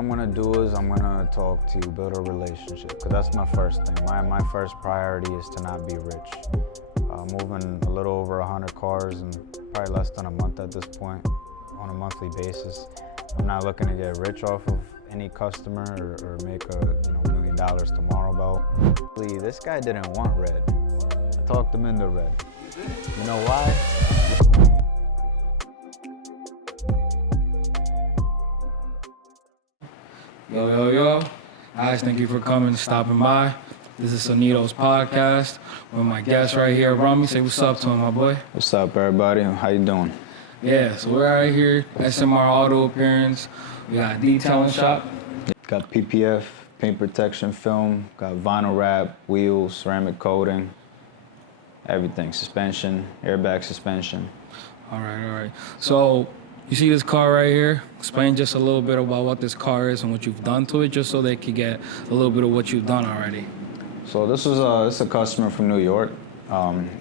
I'm gonna do is I'm gonna talk to you, build a relationship, because that's my first thing. My first priority is to not be rich. Moving a little over 100 cars in probably less than a month at this point on a monthly basis. I'm not looking to get rich off of any customer or make $1 million tomorrow about. This guy didn't want red. I talked him into red. You know why? Yo. Guys, thank you for coming, stopping by. This is Sonidos podcast with my guest right here, Rummy. Say what's up to him, my boy. What's up, everybody? How you doing? Yeah, so we're right here, SMR Auto Appearance. We got a detailing shop. Got PPF, paint protection film, got vinyl wrap, wheels, ceramic coating, everything, suspension, airbag suspension. All right. So you see this car right here? Explain just a little bit about what this car is and what you've done to it, just so they can get a little bit of what you've done already. So this is a customer from New York.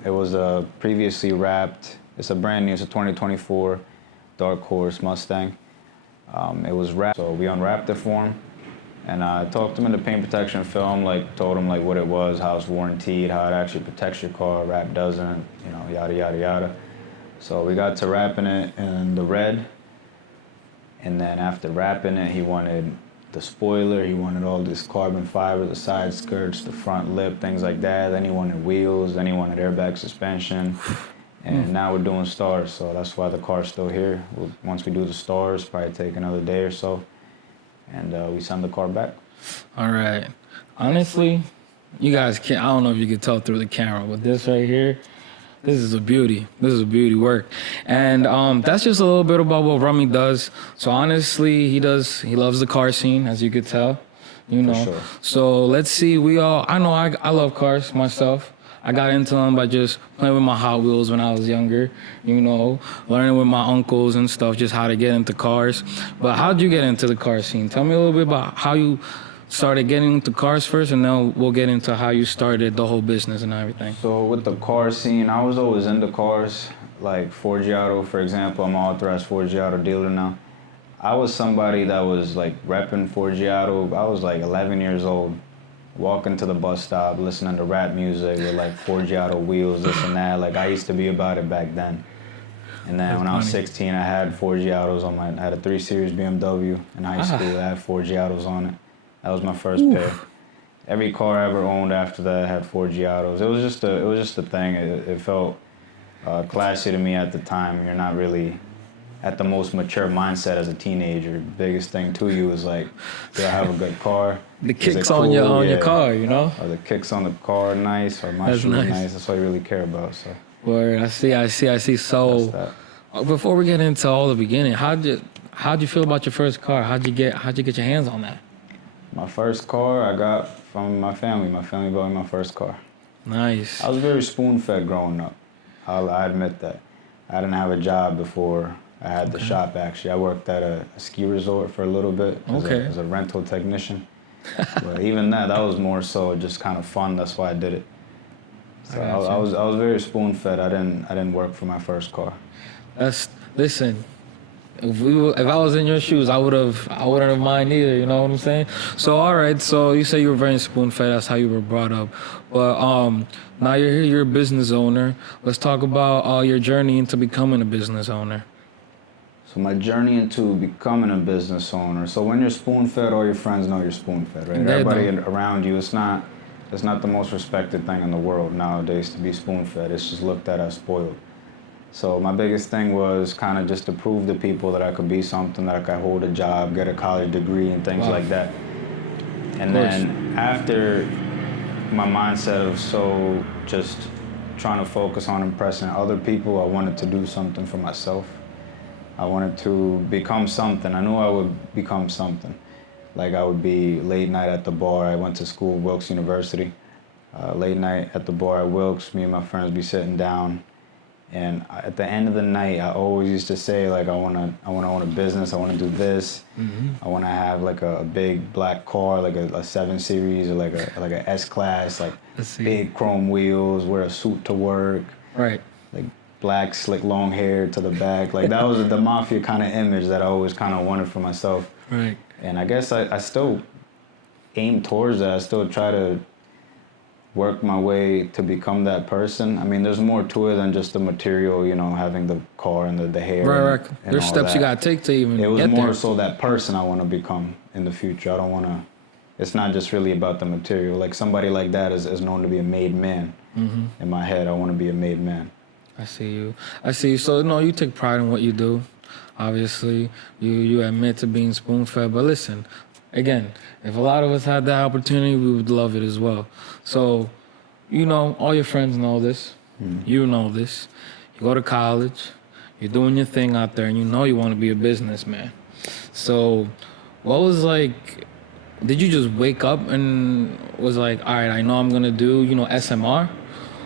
It was previously wrapped. It's a brand new, it's a 2024 Dark Horse Mustang. It was wrapped, so we unwrapped it for him. And I talked him into paint protection film, told him what it was, how it's warranted, how it actually protects your car, wrap doesn't, yada, yada, yada. So we got to wrapping it in the red. And then after wrapping it, he wanted the spoiler, he wanted all this carbon fiber, the side skirts, the front lip, things like that. Then he wanted wheels, then he wanted airbag suspension. And now we're doing stars, so that's why the car's still here. Once we do the stars, probably take another day or so, and we send the car back. All right. Honestly, you guys can't, I don't know if you can tell through the camera, but this right here, this is a beauty. This is a beauty work. And that's just a little bit about what Rummy does. So honestly, he loves the car scene, as you could tell, For sure. So let's see, I know I love cars myself. I got into them by just playing with my Hot Wheels when I was younger, learning with my uncles and stuff, just how to get into cars. But how'd you get into the car scene? Tell me a little bit about how you started getting into cars first, and then we'll get into how you started the whole business and everything. So with the car scene, I was always into cars, like Ford Giotto, for example. I'm an authorized Ford Giotto dealer now. I was somebody that was repping Ford Giotto. I was 11 years old, walking to the bus stop, listening to rap music with Ford Giotto wheels, this and that. I used to be about it back then. And then when I was 16, I had Ford Giottos on I had a 3 Series BMW in high school. I had Ford Giottos on it. That was my first pair. Every car I ever owned after that had Ford Giottos. It was just a thing. It felt classy to me at the time. You're not really at the most mature mindset as a teenager. The biggest thing to you is do I have a good car? The kicks on your car, Or the kicks on the car nice, or my shoes nice. That's all you really care about. So. Word, I see. So before we get into all the beginning, how'd you feel about your first car? How'd you get your hands on that? My first car I got from my family. My family bought me my first car. Nice. I was very spoon-fed growing up. I admit that. I didn't have a job before I had the shop, actually. I worked at a ski resort for a little bit as a rental technician. But even that was more so just kind of fun. That's why I did it. So I was very spoon-fed. I didn't work for my first car. Listen. If I was in your shoes, I wouldn't have mind either. You know what I'm saying? So all right. So you say you were very spoon-fed. That's how you were brought up. But now you're here. You're a business owner. Let's talk about your journey into becoming a business owner. So my journey into becoming a business owner. So when you're spoon-fed, all your friends know you're spoon-fed, right? Everybody around you. It's not the most respected thing in the world nowadays to be spoon-fed. It's just looked at as spoiled. So my biggest thing was kind of just to prove to people that I could be something, that I could hold a job, get a college degree, and things like that. And then after my mindset of just trying to focus on impressing other people, I wanted to do something for myself. I wanted to become something. I knew I would become something. I would be late night at the bar. I went to school at Wilkes University. Late night at the bar at Wilkes, me and my friends be sitting down. And at the end of the night, I always used to say, I want to own a business. I want to do this. I want to have a big black car, a 7 Series, or like a S-Class, big chrome wheels, wear a suit to work. Right. Black, slick, long hair to the back. That was the mafia kind of image that I always kind of wanted for myself. Right. And I guess I still aim towards that. I still try to work my way to become that person. I mean, there's more to it than just the material, you know, having the car and the hair. Right. And There's all steps you that. gotta take to even It was get more there. so that person I want to become in the future. I don't want to. It's not just really about the material. Like somebody like that is known to be a made man. Mm-hmm. In my head, I want to be a made man. I see you. So no, you take pride in what you do. Obviously, you admit to being spoon-fed. But listen, again, if a lot of us had that opportunity, we would love it as well. So, you know, all your friends know this. You know this. You go to college. You're doing your thing out there, and you know you want to be a businessman. So, what was like? Did you just wake up and was like, all right, I know I'm gonna do, you know, SMR,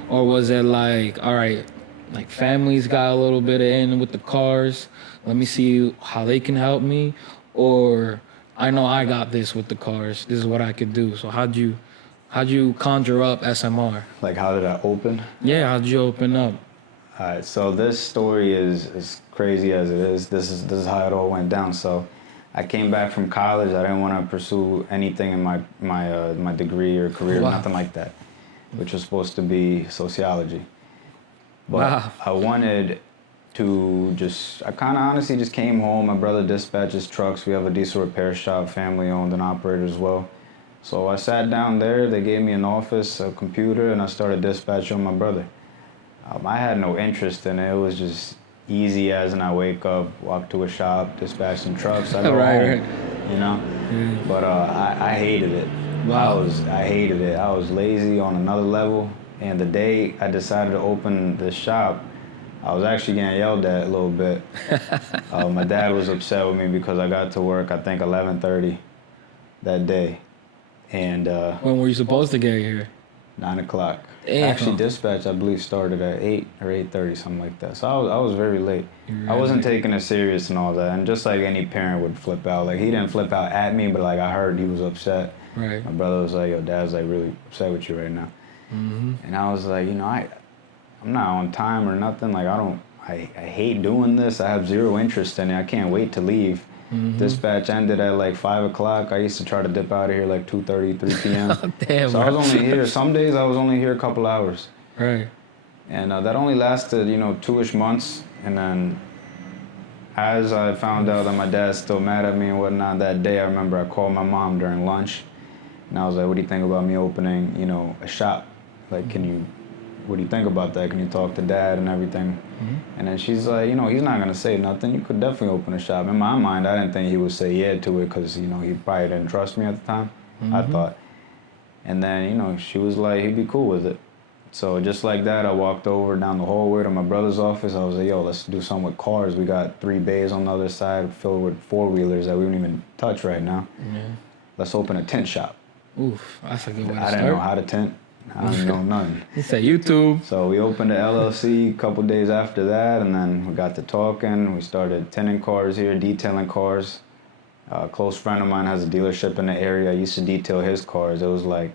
or was it like, all right, like families got a little bit in with the cars, let me see how they can help me, or I know I got this with the cars, this is what I could do. So how'd you conjure up SMR? Like, how did I open? Yeah, how'd you open up? All right, so this story is crazy as it is. This is how it all went down. So, I came back from college. I didn't want to pursue anything in my degree or career, nothing like that, which was supposed to be sociology. But I wanted to I kind of honestly just came home. My brother dispatches trucks. We have a diesel repair shop, family owned and operated as well. So I sat down there. They gave me an office, a computer, and I started dispatching with my brother. I had no interest in it. It was just easy as, and I wake up, walk to a shop, dispatch some trucks, I go home, you know? But I hated it. Wow. I hated it. I was lazy on another level, and the day I decided to open the shop, I was actually getting yelled at a little bit. My dad was upset with me because I got to work, I think, 11:30 that day. And When were you supposed to get here? 9 o'clock. Damn. Actually, dispatch, I believe, started at 8 or 8:30, something like that. So I was very late. I wasn't taking it serious and all that. And just like any parent would flip out. Like, he didn't flip out at me, but, like, I heard he was upset. Right. My brother was like, yo, Dad's, like, really upset with you right now. Mm-hmm. And I was like, you know, I'm not on time or nothing. Like, I hate doing this. I have zero interest in it. I can't wait to leave. Mm-hmm. Dispatch ended at like 5 o'clock. I used to try to dip out of here like 2:30, 3 p.m. Damn, so I was only here. Some days I was only here a couple hours. Right. And that only lasted, 2-ish months. And then as I found out that my dad's still mad at me and whatnot, that day I remember I called my mom during lunch. And I was like, what do you think about me opening, a shop? Like, what do you think about that? Can you talk to Dad and everything? Mm-hmm. And then she's like, he's not going to say nothing. You could definitely open a shop. In my mind, I didn't think he would say yeah to it because, he probably didn't trust me at the time, I thought. And then, she was like, he'd be cool with it. So just like that, I walked over down the hallway to my brother's office. I was like, yo, let's do something with cars. We got 3 bays on the other side filled with 4-wheelers that we don't even touch right now. Yeah. Let's open a tent shop. Oof, that's a good way to I start. didn't know how to tent. I didn't know nothing. He said YouTube. So we opened the LLC a couple days after that, and then we got to talking. We started tinting cars here, detailing cars. A close friend of mine has a dealership in the area. I used to detail his cars. It was like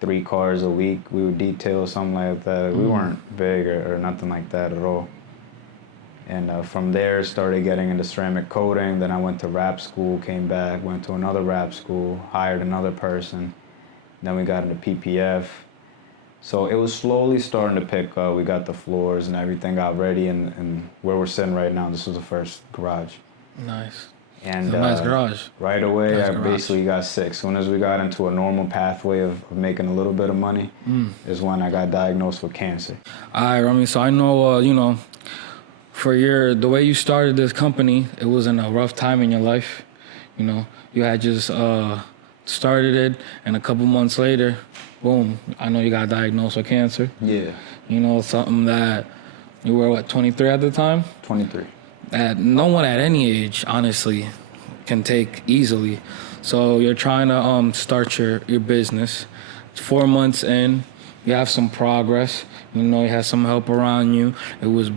3 cars a week we would detail, something like that. We weren't big or nothing like that at all. And from there, started getting into ceramic coating. Then I went to rap school, came back, went to another rap school, hired another person. Then we got into PPF. So it was slowly starting to pick up. We got the floors and everything got ready, and where we're sitting right now, this was the first garage. Nice. And nice garage. Right away, Nice I garage. basically got sick. As soon as we got into a normal pathway of making a little bit of money, is when I got diagnosed with cancer. All right, Rummy. So I know, for the way you started this company, it was in a rough time in your life. You had just started it, and a couple months later, boom, I know you got diagnosed with cancer. Yeah. Something that you were, 23 at the time? 23. That no one at any age, honestly, can take easily. So you're trying to start your business. 4 months in, you have some progress. You have some help around you. It was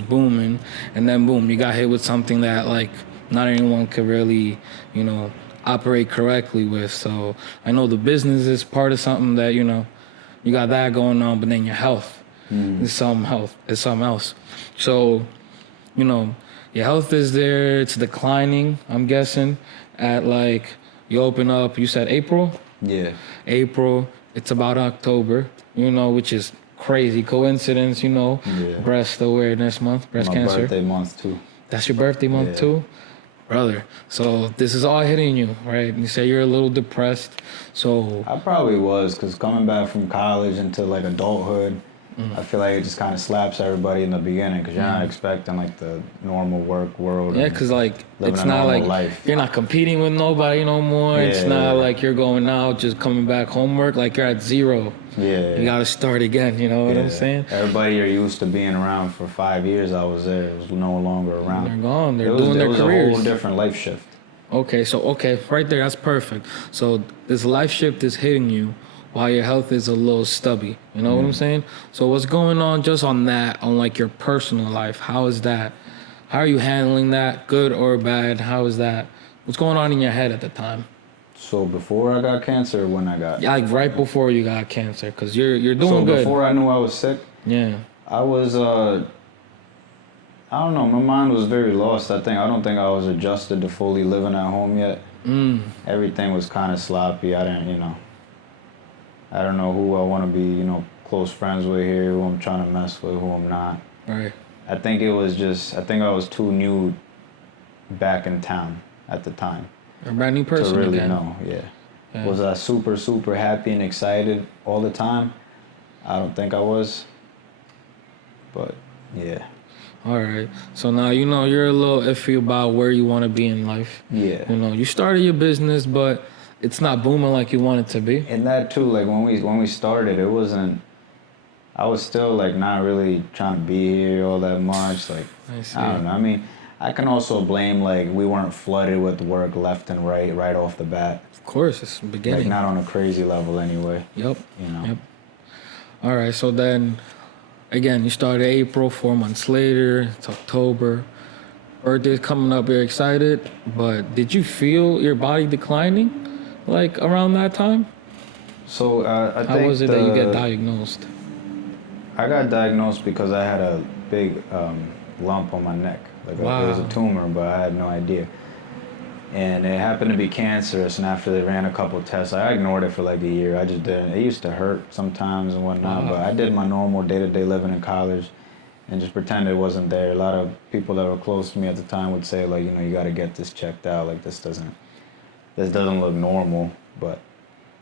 booming, and then boom, you got hit with something that not anyone could really, operate correctly with. So I know the business is part of something that you got that going on, but then your health is something else. So your health is there. It's declining, I'm guessing, at like, you open up, you said April? Yeah. April, it's about October, which is crazy coincidence, Yeah. breast awareness month, breast My cancer. birthday month too. That's your birthday month Yeah. too? Brother, so this is all hitting you, right? You say you're a little depressed, so... I probably was, because coming back from college into like adulthood, I feel like it just kind of slaps everybody in the beginning, because you're not expecting like the normal work world. Yeah, because like, living it's a not normal like life. you're not competing with nobody no more. It's not like you're going out, just coming back homework, like you're at zero. Yeah. You got to start again, you know what I'm saying? Everybody you're used to being around for 5 years, I was there, was no longer around. They're gone. They're doing their careers. It was a whole different life shift. Okay, right there, that's perfect. So this life shift is hitting you while your health is a little stubby. You know what I'm saying? So what's going on just on that, on like your personal life? How is that? How are you handling that, good or bad? How is that? What's going on in your head at the time? So before I got cancer or when I got? Yeah, like right before you got cancer, because you're doing good. So before I knew I was sick? Yeah. I was, I don't know, my mind was very lost. I don't think I was adjusted to fully living at home yet. Everything was kind of sloppy. I don't know who I want to be, close friends with here, who I'm trying to mess with, who I'm not. Right. I think I was too new back in town at the time. A brand new person to really again. know, yeah. Was I super, super happy and excited all the time? I don't think I was. But, yeah. All right. So now, you're a little iffy about where you want to be in life. Yeah. You started your business, but it's not booming like you want it to be. And that too, like when we started, it wasn't, I was still like not really trying to be here all that much. Like, I don't know. I mean, I can also blame like we weren't flooded with work left and right off the bat. Of course, it's the beginning. Like not on a crazy level anyway. Yep. Yep. All right. So then, again, you started April, 4 months later, it's October. Birthday's coming up, you're excited, but did you feel your body declining like around that time? So I think how was it that you get diagnosed? I got diagnosed because I had a big lump on my neck. Like it was a tumor, but I had no idea. And it happened to be cancerous, and after they ran a couple of tests, I ignored it for like a year. I just didn't. It used to hurt sometimes and whatnot, but I did my normal day-to-day living in college and just pretended it wasn't there. A lot of people that were close to me at the time would say, like, you got to get this checked out. Like, this doesn't look normal, but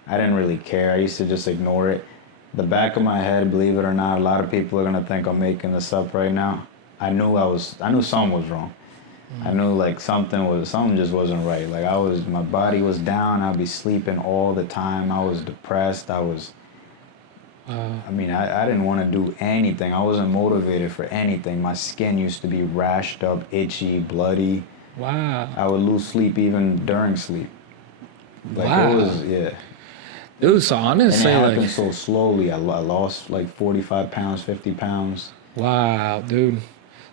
I didn't really care. I used to just ignore it. The back of my head, believe it or not, a lot of people are gonna think I'm making this up right now. I knew something was wrong. I knew like something just wasn't right. Like my body was down. I'd be sleeping all the time. I was depressed. I didn't want to do anything. I wasn't motivated for anything. My skin used to be rashed up, itchy, bloody. Wow. I would lose sleep even during sleep. Like it was, yeah. Dude, so honestly, and it happened so slowly. I lost like 45 pounds, 50 pounds. Wow, dude.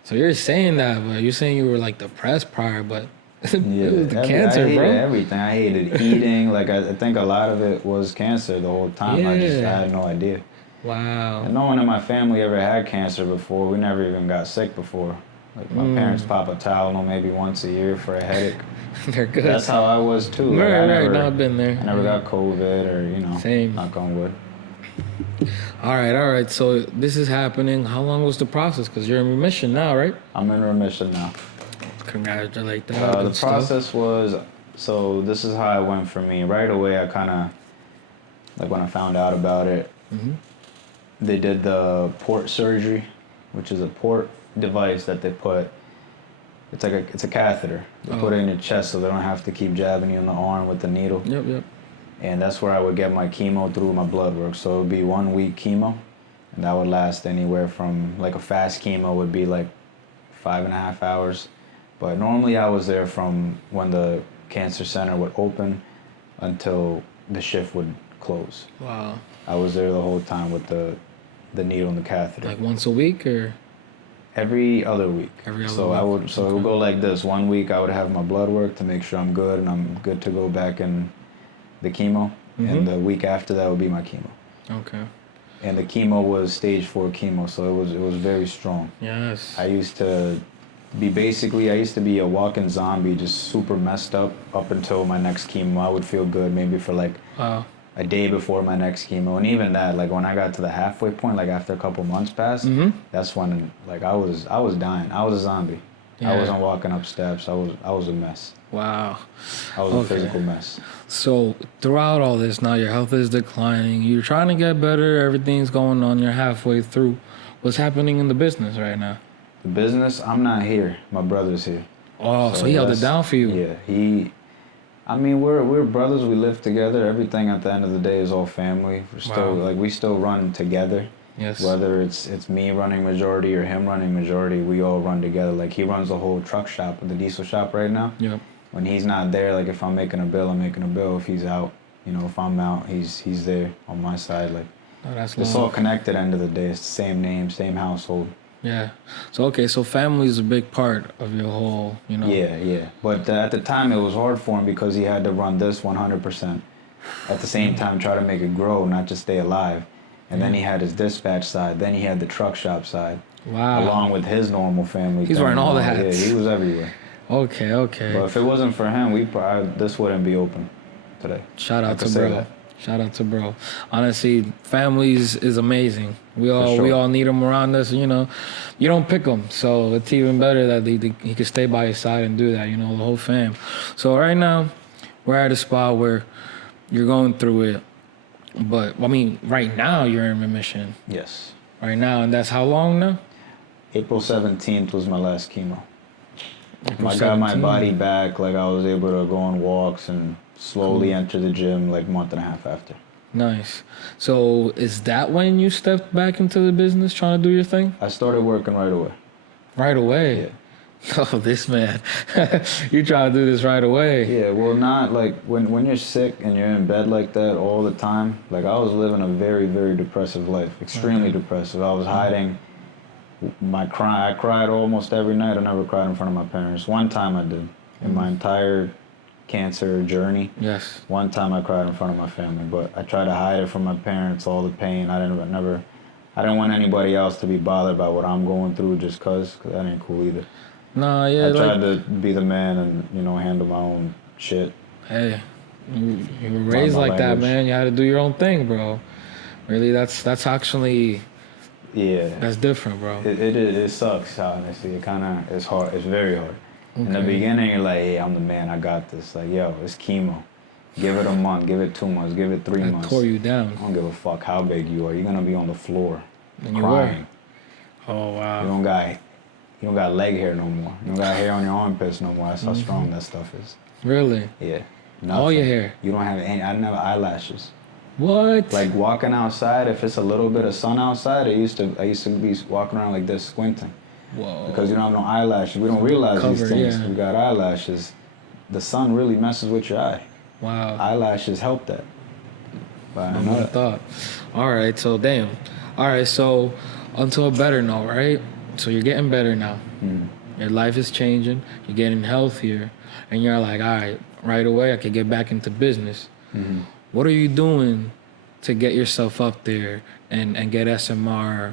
So you're saying that, but you're saying you were like depressed prior, but it was the cancer, I hated bro. Everything. I hated eating. Like I think a lot of it was cancer the whole time. Yeah. I had no idea. Wow. And no one in my family ever had cancer before. We never even got sick before. Like my parents pop a Tylenol maybe once a year for a headache. They're good. That's how I was too. Like, right. No, I've been there. I never got COVID or Same. knock on wood. All right. So this is happening. How long was the process? Because you're in remission now, right? I'm in remission now. Congratulate that. The process was, so this is how it went for me. Right away, I kind of, like when I found out about it, they did the port surgery, which is a port device that they put. It's a catheter. They put it in your chest so they don't have to keep jabbing you in the arm with the needle. Yep. And that's where I would get my chemo through my blood work. So it would be 1 week chemo, and that would last anywhere from, like a fast chemo would be like 5.5 hours. But normally I was there from when the cancer center would open until the shift would close. Wow. I was there the whole time with the needle and the catheter. Like once a week or? Every other week. It would go like this. 1 week I would have my blood work to make sure I'm good and I'm good to go back in the chemo. And the week after that would be my chemo. Okay. And the chemo was stage 4 chemo, so it was very strong. Yes. I used to I used to be a walking zombie, just super messed up until my next chemo. I would feel good maybe for like Wow. a day before my next chemo, and even that, like when I got to the halfway point, like after a couple months passed, that's when like I was dying. I was a zombie. Yeah. I wasn't walking up steps. I was a mess. Wow. I was a physical mess. So throughout all this, now your health is declining. You're trying to get better. Everything's going on. You're halfway through. What's happening in the business right now? The business, I'm not here. My brother's here. Oh, so he held it down for you. Yeah, I mean, we're brothers. We live together. Everything at the end of the day is all family. We're still we still run together. Yes. Whether it's me running majority or him running majority, we all run together. Like he runs the whole truck shop, the diesel shop right now. Yep. When he's not there, like if I'm making a bill, I'm making a bill. If he's out, if I'm out, he's there on my side. Like it's all connected. End of the day, it's the same name, same household. Yeah. So family is a big part of your whole, Yeah. But at the time, it was hard for him because he had to run this 100%. At the same time, try to make it grow, not just stay alive. And then he had his dispatch side. Then he had the truck shop side. Wow. Along with his normal family. He's wearing all the hats. Yeah, he was everywhere. Okay. But if it wasn't for him, this wouldn't be open today. Shout out to bro. Honestly, families is amazing. We all need them around us. You don't pick them, so it's even better that he could stay by your side and do that. The whole fam. So right now, we're at a spot where you're going through it, but I mean, right now you're in remission. Yes. Right now, and that's how long now? April 17th was my last chemo. April I got my body back. Like I was able to go on walks and slowly enter the gym like a month and a half after. Nice. So is that when you stepped back into the business trying to do your thing? I started working right away. Right away? Yeah. Oh, this man. You trying to do this right away. Yeah, well, not like when you're sick and you're in bed like that all the time. Like I was living a very, very depressive life. Extremely depressive. I was hiding my cry. I cried almost every night. I never cried in front of my parents. One time I did in my entire cancer journey. Yes. One time I cried in front of my family, but I tried to hide it from my parents, all the pain. I didn't want anybody else to be bothered by what I'm going through just cause that ain't cool either. Nah, yeah. I tried to be the man and, handle my own shit. Hey, you were raised like that, man. You had to do your own thing, bro. Really, that's actually... Yeah. That's different, bro. It sucks, honestly. It's hard. It's very hard. Okay. In the beginning, you're like, hey, I'm the man. I got this. Like, yo, it's chemo. Give it a month. Give it 2 months. Give it 3 months. Tore you down. I don't give a fuck how big you are. You're going to be on the floor and crying. Oh, wow. You don't got leg hair no more. You don't got hair on your armpits no more. That's how strong that stuff is. Really? Yeah. Nothing. All your hair? You don't have any. I didn't have eyelashes. What? Like walking outside, if it's a little bit of sun outside, I used to be walking around like this, squinting. Whoa. Because you don't have no eyelashes. We don't realize these things. We got eyelashes. The sun really messes with your eye. Wow. Eyelashes help that. But I never thought. All right, so damn. All right, so onto a better note, right? So you're getting better now. Your life is changing. You're getting healthier. And you're like, all right away, I can get back into business. What are you doing to get yourself up there and get SMR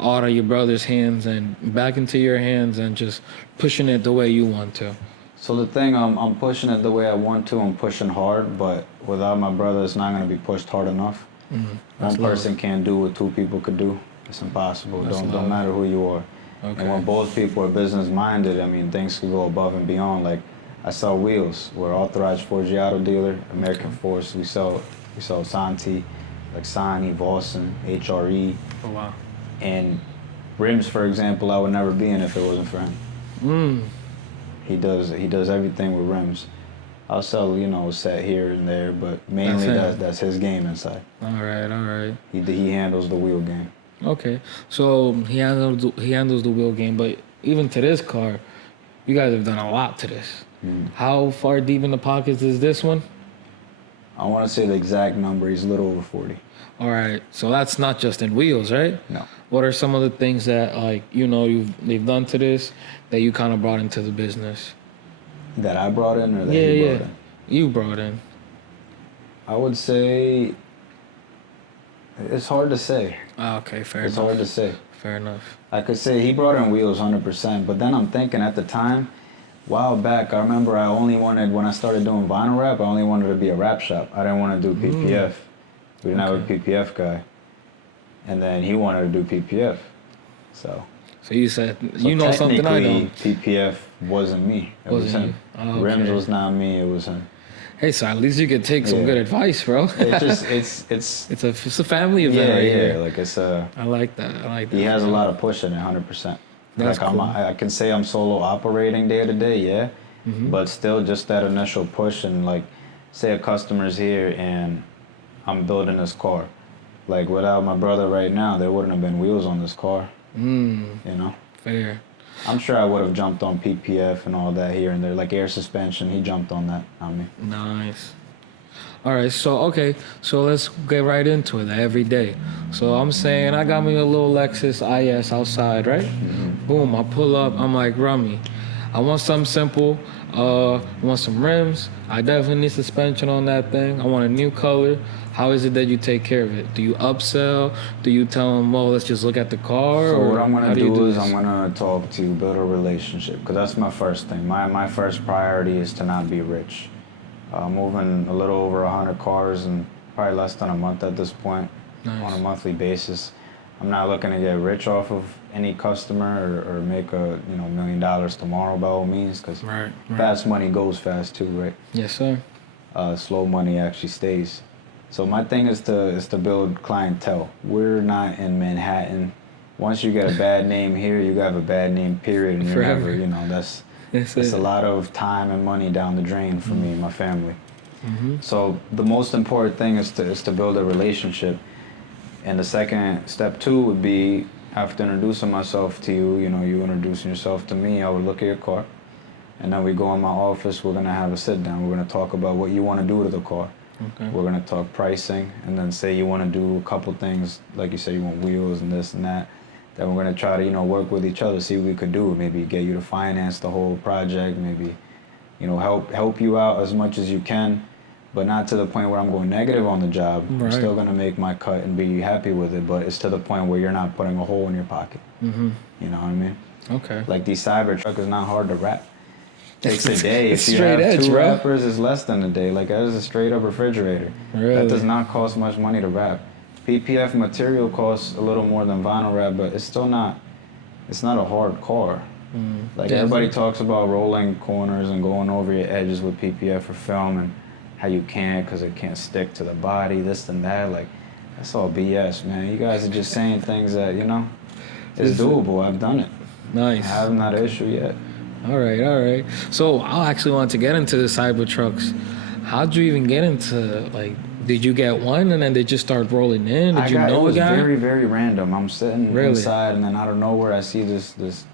out of your brother's hands and back into your hands and just pushing it the way you want to? So the thing, I'm pushing it the way I want to. I'm pushing hard, but without my brother, it's not going to be pushed hard enough. One person can't do what 2 people could do. It's impossible. Don't matter who you are. Okay. And when both people are business minded, I mean, things could go above and beyond. Like, I sell wheels. We're authorized 4G auto dealer, American Force. We sell Santi, like Sani, Vossen, HRE. Oh wow. And rims, for example, I would never be in if it wasn't for him. He does everything with rims. I'll sell, a set here and there, but mainly that's his game inside. All right. He handles the wheel game. Okay, so he handles the wheel game, but even to this car, you guys have done a lot to this. How far deep in the pockets is this one? I want to say the exact number. He's a little over 40. All right, so that's not just in wheels, right? No. What are some of the things that they've done to this that you kind of brought into the business? That I brought in, or that he brought in? You brought in. I would say it's hard to say. Okay, fair enough. It's hard to say. Fair enough. I could say he brought in wheels 100%, but then I'm thinking at the time, a while back, I remember I only wanted, when I started doing vinyl rap, I only wanted to be a rap shop. I didn't want to do PPF. We didn't have a PPF guy. And then he wanted to do PPF. So you said, you know something I don't. PPF wasn't me. It was him. Oh, okay. Rims was not me, it was him. Hey, so at least you could take some good advice, bro. It's a family event right here. Like it's a. I like that. He has a lot of push in it, 100%. That's like cool. I can say I'm solo operating day to day, but still just that initial push and like, say a customer's here and I'm building this car. Like without my brother right now, there wouldn't have been wheels on this car. You know. Fair. I'm sure I would have jumped on PPF and all that here and there, like air suspension. He jumped on that, not me. Nice. All right, so let's get right into it. Every day. So I'm saying I got me a little Lexus IS outside, right? Boom, I pull up. I'm like, Rummy, I want something simple. I want some rims. I definitely need suspension on that thing. I want a new color. How is it that you take care of it? Do you upsell? Do you tell them, well, let's just look at the car? So or what I'm gonna do is this? I'm gonna talk to you, build a relationship, because that's my first thing. My first priority is to not be rich. Moving a little over 100 cars in probably less than a month at this point, on a monthly basis. I'm not looking to get rich off of any customer or make $1 million tomorrow by all means, because fast money goes fast too, right? Yes, sir. Slow money actually stays. So my thing is to build clientele. We're not in Manhattan. Once you get a bad name here, you have a bad name, period, and you're Forever. never, that's a lot of time and money down the drain for me and my family. So the most important thing is to build a relationship. And the second step too would be, after introducing myself to you, you introducing yourself to me, I would look at your car. And then we go in my office, we're gonna have a sit down. We're gonna talk about what you wanna do to the car. Okay. We're gonna talk pricing, and then say you wanna do a couple things, like you say you want wheels and this and that. Then we're gonna try to, work with each other, see what we could do. Maybe get you to finance the whole project, maybe, help you out as much as you can, but not to the point where I'm going negative on the job. Right. I'm still gonna make my cut and be happy with it, but it's to the point where you're not putting a hole in your pocket. You know what I mean? Okay. Like these Cybertruck is not hard to wrap. Takes a day. It's if you straight have edge, two bro. wrappers, it's less than a day. Like that is a straight up refrigerator. Really? That does not cost much money to wrap. PPF material costs a little more than vinyl wrap, but it's still not. It's not a hard car. Like everybody talks about rolling corners and going over your edges with PPF or film and how you can't because it can't stick to the body, this and that. Like that's all BS, man. You guys are just saying things that it's doable. I've done it. Nice. I haven't had an issue yet. All right. So I actually want to get into the Cybertrucks. How'd you even get into, did you get one and then they just start rolling in? Did you know it was a guy? very, very random. I'm sitting inside and then out of nowhere I see this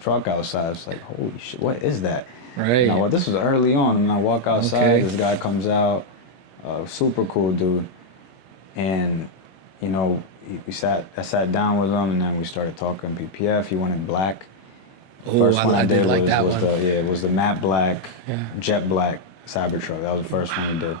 truck outside. It's like, holy shit, what is that? Right. Now, this was early on, and I walk outside, this guy comes out, super cool dude. And, I sat down with him and then we started talking PPF. He wanted black. Oh, I did like that one. It was the matte black, jet black Cybertruck. That was the first one he did.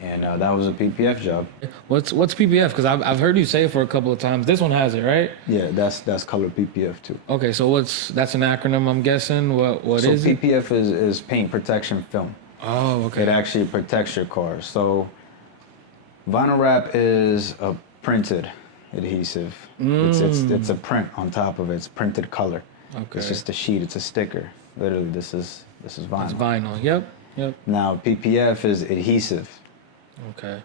And that was a PPF job. What's PPF? Because I've heard you say it for a couple of times. This one has it, right? Yeah, that's color PPF too. Okay, so that's an acronym, I'm guessing. What is it? So PPF is paint protection film. Oh, okay. It actually protects your car. So vinyl wrap is a printed adhesive. It's a print on top of it. It's printed color. Okay. It's just a sheet. It's a sticker. Literally, this is vinyl. It's vinyl. Yep. Now PPF is adhesive. Okay.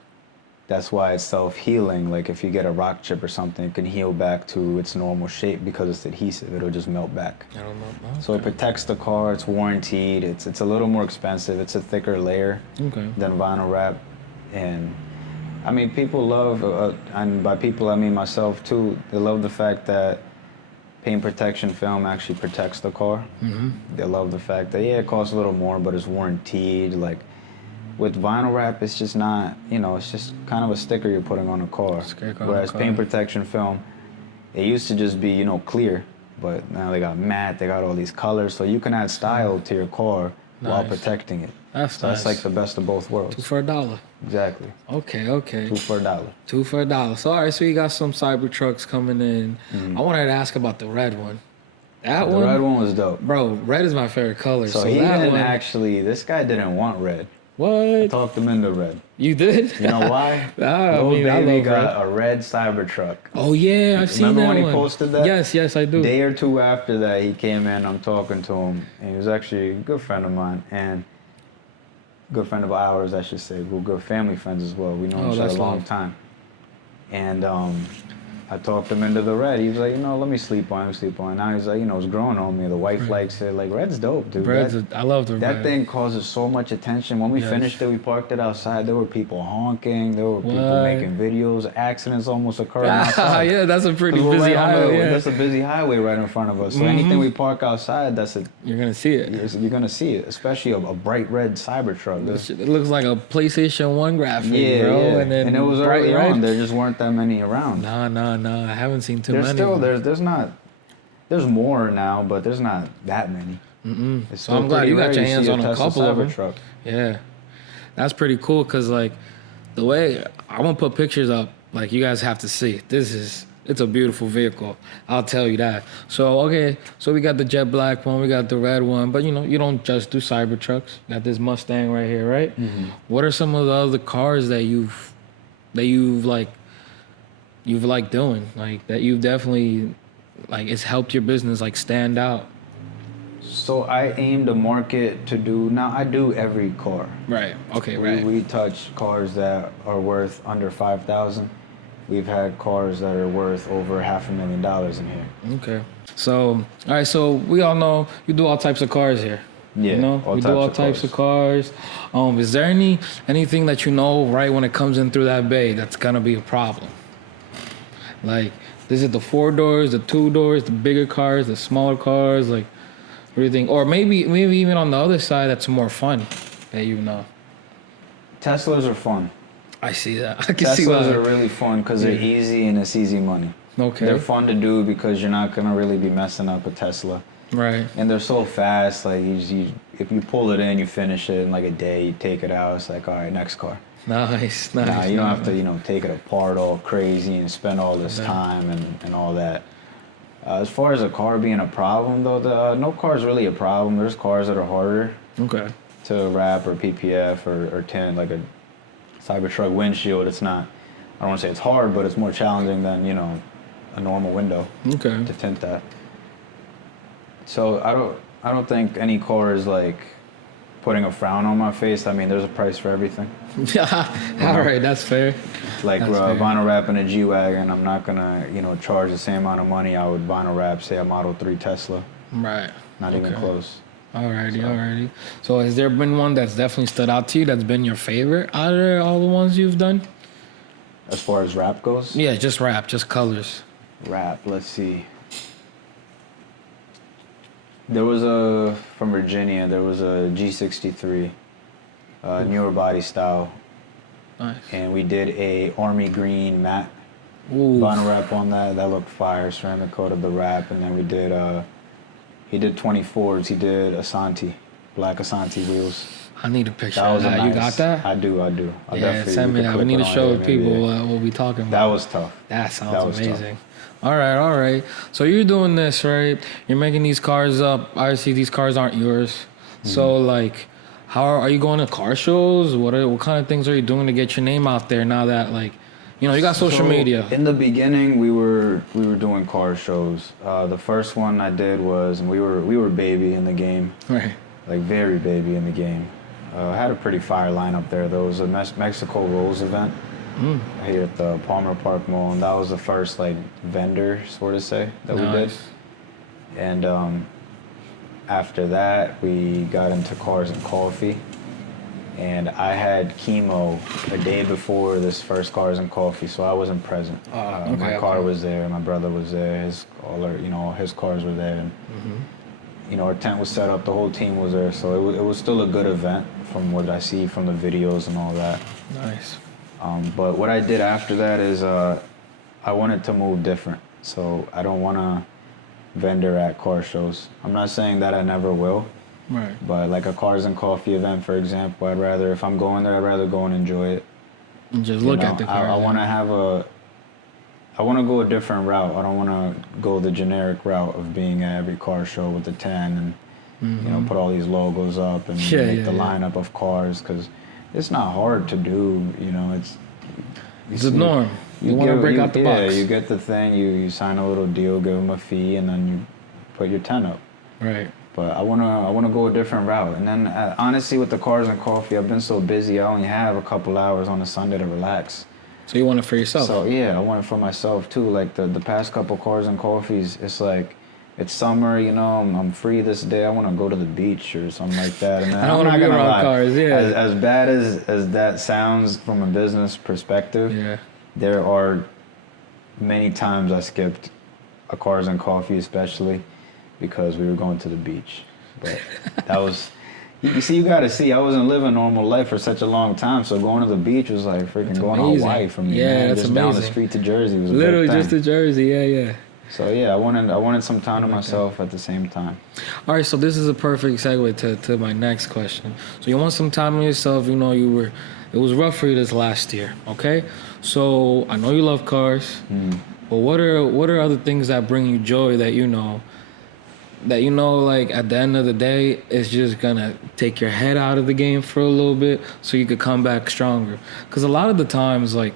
That's why it's self-healing. Like if you get a rock chip or something, it can heal back to its normal shape because it's adhesive. It'll just melt back. I don't know. Okay. So it protects the car. It's warranted. It's a little more expensive. It's a thicker layer than vinyl wrap. And I mean, people love, and by people I mean myself too, they love the fact that paint protection film actually protects the car. They love the fact that, it costs a little more, but it's warranted. Like, with vinyl wrap, it's just not, it's just kind of a sticker you're putting on a car. Whereas paint protection film, it used to just be, clear, but now they got matte, they got all these colors, so you can add style to your car while protecting it. That's So that's like the best of both worlds. 2 for a dollar. Exactly. Okay. 2 for a dollar. 2 for a dollar. So all right, so you got some Cybertrucks coming in. I wanted to ask about the red one. The red one was dope. Bro, red is my favorite color. So he didn't actually, this guy didn't want red. What? Talked him into red. You did? You know why? Lil Baby got a red Cybertruck. Oh yeah, I've seen that one. Remember when he posted that? Yes, I do. Day or two after that, he came in. I'm talking to him, and he was actually a good friend of mine and good friend of ours, I should say. We're good family friends as well. We know each other a long time. And I talked him into the red. He was like, let me sleep on it. Now he's like, it's growing on me. The wife likes it. Like, red's dope, dude. I love the red. That thing causes so much attention. When we finished it, we parked it outside. There were people honking. There were people making videos. Accidents almost occurring outside. Yeah, that's a pretty busy highway. That's a busy highway right in front of us. So anything we park outside, you're going to see it. You're going to see it, especially a bright red Cybertruck. It looks like a PlayStation 1 graphic, bro. Yeah. And it was early on. There just weren't that many around. No. I haven't seen too many. There's more now, but there's not that many. So I'm glad you got your hands on a couple of them. Truck. Yeah, that's pretty cool. Cause like the way I'm gonna put pictures up, like you guys have to see. It's a beautiful vehicle. I'll tell you that. So okay, so we got the jet black one, we got the red one, but you don't just do Cybertrucks. You got this Mustang right here, right? What are some of the other cars that you've liked doing, like that you've definitely it's helped your business stand out? So I aim to market to do, now I do every car. Right. Okay. Right. We touch cars that are worth under 5,000. We've had cars that are worth over $500,000 in here. Okay. So all right. So we all know you do all types of cars here. Yeah. We do all types of cars. Is there anything that right when it comes in through that bay that's gonna be a problem? Like, is it the 4 doors, the 2 doors, the bigger cars, the smaller cars? Like, what do you think? Or maybe even on the other side, that's more fun that Teslas are fun. I see that. I can see that. Teslas are really fun because they're easy and it's easy money. Okay. They're fun to do because you're not going to really be messing up a Tesla. Right. And they're so fast. Like, if you pull it in, you finish it in like a day, you take it out, it's like, all right, next car. Nice. You don't have to, take it apart all crazy and spend all this time and all that. As far as a car being a problem, though, no car is really a problem. There's cars that are harder to wrap or PPF or tint, like a Cybertruck windshield. It's not, I don't want to say it's hard, but it's more challenging than, a normal window to tint that. So I don't think any car is like putting a frown on my face. I mean, there's a price for everything. All right, that's fair. Like vinyl wrapping a G-Wagon, I'm not gonna, charge the same amount of money I would vinyl wrap, say, a Model 3 Tesla. Right. Not even close. Alrighty. So has there been one that's definitely stood out to you that's been your favorite out of all the ones you've done? As far as wrap goes? Yeah, just wrap, just colors. Wrap, let's see. There was from Virginia, there was a G63, newer body style. Nice. And we did a army green matte Ooh. vinyl wrap on that. That looked fire, ceramic coat of the wrap. And then we did, he did 24s. He did Asante, black Asante wheels. I need a picture of that. You got that? I do. Yeah, send me that. We need to show people what we're talking about. That was tough. That sounds amazing. All right. So you're doing this, right? You're making these cars up. Obviously, these cars aren't yours. Mm-hmm. So, like, how are you going to car shows? What kind of things are you doing to get your name out there now that, like, you got social media? In the beginning, we were doing car shows. The first one I did was, and we were baby in the game. Right. Like, very baby in the game. I had a pretty fire lineup there. There was a Mexico Rolls event here at the Palmer Park Mall, and that was the first vendor, sort of say, that we did. And after that, we got into cars and coffee, and I had chemo a day before this first cars and coffee, so I wasn't present. My car was there, my brother was there, all his cars were there, and our tent was set up, the whole team was there, so it was still a good event from what I see from the videos and all that. Nice. But what I did after that is I wanted to move different. So I don't want to vendor at car shows. I'm not saying that I never will, Right. But like a cars and coffee event, for example, if I'm going there, I'd rather go and enjoy it. And just look at the cars. I want to go a different route. I don't want to go the generic route of being at every car show with the 10 and put all these logos up and make the lineup of cars, because it's not hard to do. It's the norm. You want to break out the box. Yeah, you get the thing, you sign a little deal, give them a fee, and then you put your 10 up. Right. But I wanna go a different route. And then honestly, with the cars and coffee, I've been so busy. I only have a couple hours on a Sunday to relax. So you want it for yourself? So yeah, I want it for myself too. Like the past couple cars and coffees, it's like it's summer. I'm free this day. I want to go to the beach or something like that. And I don't want to be around cars. Yeah. As bad as that sounds from a business perspective, yeah, there are many times I skipped a cars and coffee, especially because we were going to the beach. But that was, you got to see, I wasn't living a normal life for such a long time, so going to the beach was like freaking going to Hawaii for me. Yeah, man. that's just amazing. Down the street to Jersey was a literally big thing. just to Jersey. Yeah. So yeah, I wanted some time to myself at the same time. All right, so this is a perfect segue to my next question. So you want some time to yourself. It was rough for you this last year, okay? So I know you love cars, but what are other things that bring you joy that like at the end of the day, it's just gonna take your head out of the game for a little bit so you could come back stronger? Because a lot of the times, like,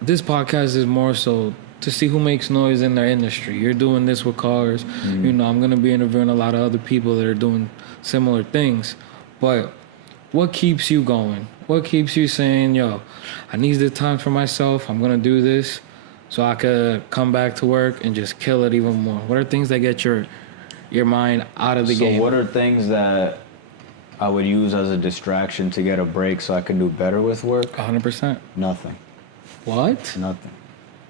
this podcast is more so to see who makes noise in their industry. You're doing this with cars. I'm gonna be interviewing a lot of other people that are doing similar things. But what keeps you going? What keeps you saying, yo, I need this time for myself. I'm gonna do this so I could come back to work and just kill it even more? What are things that get your mind out of the game? So what are things that I would use as a distraction to get a break so I can do better with work? 100%. Nothing. What? Nothing.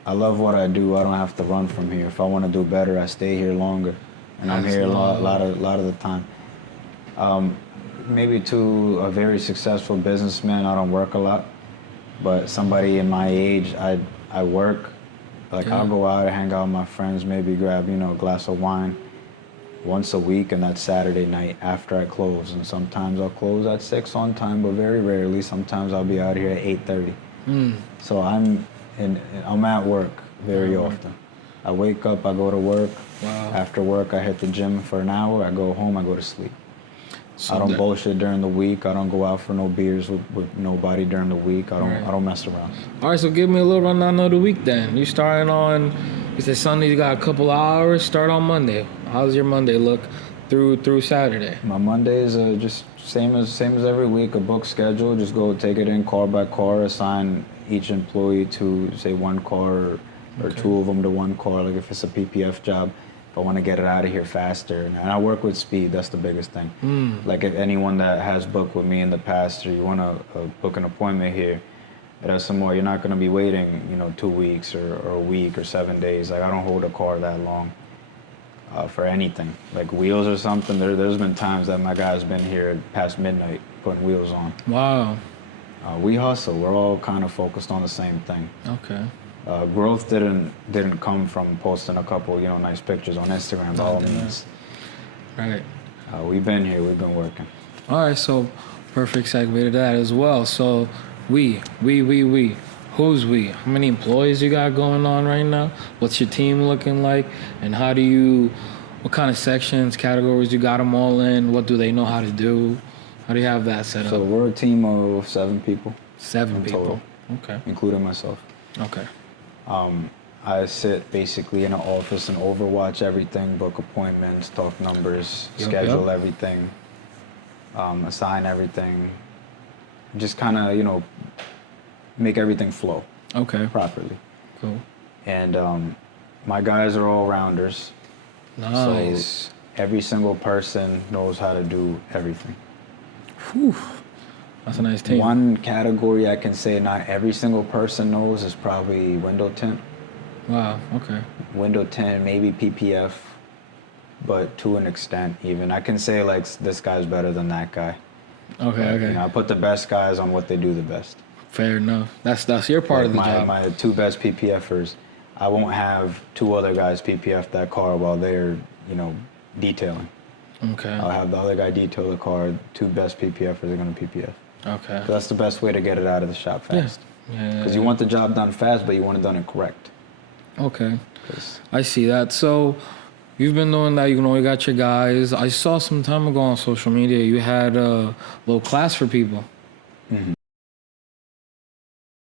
I love what I do. I don't have to run from here. If I want to do better, I stay here longer, and I'm here a lot of the time. Maybe to a very successful businessman, I don't work a lot, but somebody in my age, I work. Like I'll go out and hang out with my friends, maybe grab a glass of wine once a week, and that's Saturday night after I close. And sometimes I'll close at 6 on time, but very rarely. Sometimes I'll be out here at 8:30. So I'm at work very often. I wake up, I go to work. Wow. After work, I hit the gym for an hour. I go home, I go to sleep. So I don't bullshit during the week. I don't go out for no beers with nobody during the week. I don't mess around. All right, so give me a little rundown of the week then. You starting on, you said Sunday, you got a couple hours. Start on Monday. How's your Monday look through Saturday? My Mondays are just same as every week. A book schedule. Just go take it in car by car. Assign each employee to say one car or two of them to one car. Like if it's a PPF job, if I want to get it out of here faster. And I work with speed. That's the biggest thing. Like if anyone that has booked with me in the past, or you want to book an appointment here at SMO, you're not going to be waiting 2 weeks or a week or 7 days. Like I don't hold a car that long for anything. Like wheels or something. There's been times that my guy's been here past midnight putting wheels on. Wow. We hustle. We're all kind of focused on the same thing. Okay. Growth didn't come from posting a couple, nice pictures on Instagram. By all means. Right. We've been here. We've been working. All right. So perfect segue to that as well. So we. Who's we? How many employees you got going on right now? What's your team looking like? And what kind of sections, categories you got them all in? What do they know how to do? How do you have that set up? So we're a team of 7 people. 7 people. Total, okay. Including myself. Okay. I sit basically in an office and overwatch everything, book appointments, talk numbers, schedule everything, assign everything. Just kind of, make everything flow. Okay. Properly. Cool. And my guys are all rounders. Nice. So every single person knows how to do everything. Whew. That's a nice team. One category I can say not every single person knows is probably window tint. Wow, okay. Window tint, maybe PPF, but to an extent even. I can say like this guy's better than that guy. Okay. I put the best guys on what they do the best. Fair enough. That's your part of the job. My 2 best PPFers, I won't have 2 other guys PPF that car while they're, detailing. Okay. I'll have the other guy detail the car. 2 best PPFers are gonna PPF. Okay. That's the best way to get it out of the shop fast. Yeah. Because you want the job done fast, but you want it done correct. Okay. 'Cause I see that. So you've been doing that, you know, you got your guys. I saw some time ago on social media you had a little class for people.